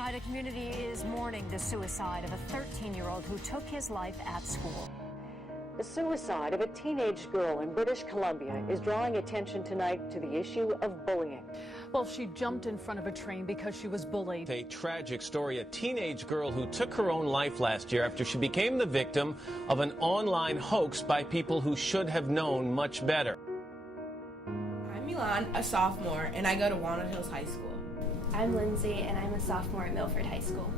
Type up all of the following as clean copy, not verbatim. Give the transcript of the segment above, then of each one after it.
Tonight, a community is mourning the suicide of a 13-year-old who took his life at school. The suicide of a teenage girl in British Columbia is drawing attention tonight to the issue of bullying. Well, she jumped in front of a train because she was bullied. A tragic story, a teenage girl who took her own life last year after she became the victim of an online hoax by people who should have known much better. I'm Milan, a sophomore, and I go to Walnut Hills High School. I'm Lindsay, and I'm a sophomore at Milford High School.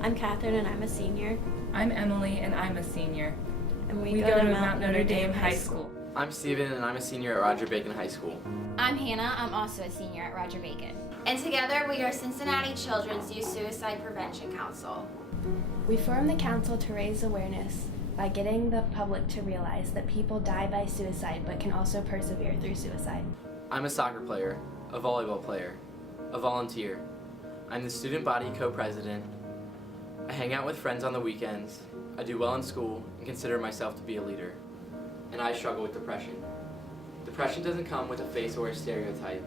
I'm Catherine, and I'm a senior. I'm Emily, and I'm a senior. And we go to Mount Notre Dame High School. I'm Steven, and I'm a senior at Roger Bacon High School. I'm Hannah. I'm also a senior at Roger Bacon. And together we are Cincinnati Children's Youth Suicide Prevention Council. We formed the council to raise awareness by getting the public to realize that people die by suicide but can also persevere through suicide. I'm a soccer player, a volleyball player, a volunteer. I'm the student body co-president. I hang out with friends on the weekends. I do well in school and consider myself to be a leader. And I struggle with depression. Depression doesn't come with a face or a stereotype.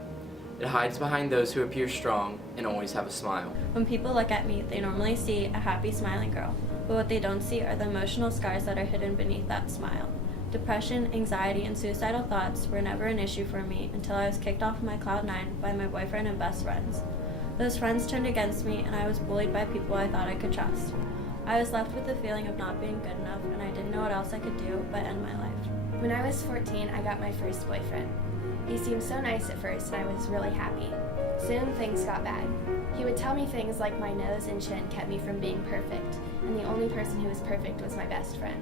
It hides behind those who appear strong and always have a smile. When people look at me, they normally see a happy, smiling girl, but what they don't see are the emotional scars that are hidden beneath that smile. Depression, anxiety, and suicidal thoughts were never an issue for me until I was kicked off of my Cloud 9 by my boyfriend and best friends. Those friends turned against me, and I was bullied by people I thought I could trust. I was left with the feeling of not being good enough, and I didn't know what else I could do but end my life. When I was 14, I got my first boyfriend. He seemed so nice at first, and I was really happy. Soon, things got bad. He would tell me things like my nose and chin kept me from being perfect, and the only person who was perfect was my best friend.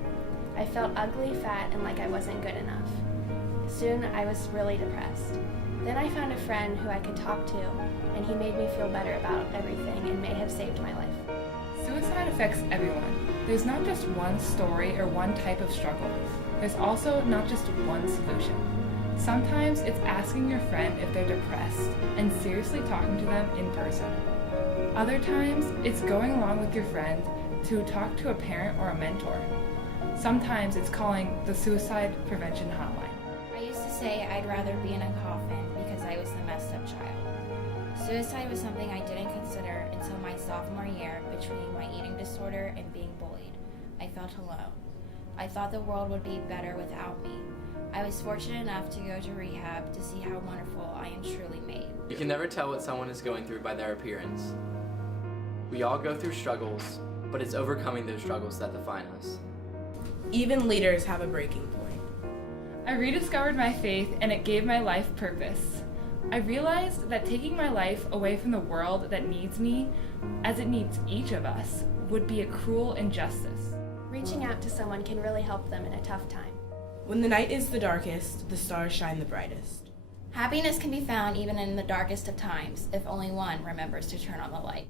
I felt ugly, fat, and like I wasn't good enough. Soon, I was really depressed. Then I found a friend who I could talk to, and he made me feel better about everything and may have saved my life. Suicide affects everyone. There's not just one story or one type of struggle. There's also not just one solution. Sometimes it's asking your friend if they're depressed and seriously talking to them in person. Other times, it's going along with your friend to talk to a parent or a mentor. Sometimes it's calling the suicide prevention hotline. I used to say I'd rather be in a coffin because I was the messed up child. Suicide was something I didn't consider until my sophomore year between my eating disorder and being bullied. I felt alone. I thought the world would be better without me. I was fortunate enough to go to rehab to see how wonderful I am truly made. You can never tell what someone is going through by their appearance. We all go through struggles, but it's overcoming those struggles that define us. Even leaders have a breaking point. I rediscovered my faith and it gave my life purpose. I realized that taking my life away from the world that needs me, as it needs each of us, would be a cruel injustice. Reaching out to someone can really help them in a tough time. When the night is the darkest, the stars shine the brightest. Happiness can be found even in the darkest of times if only one remembers to turn on the light.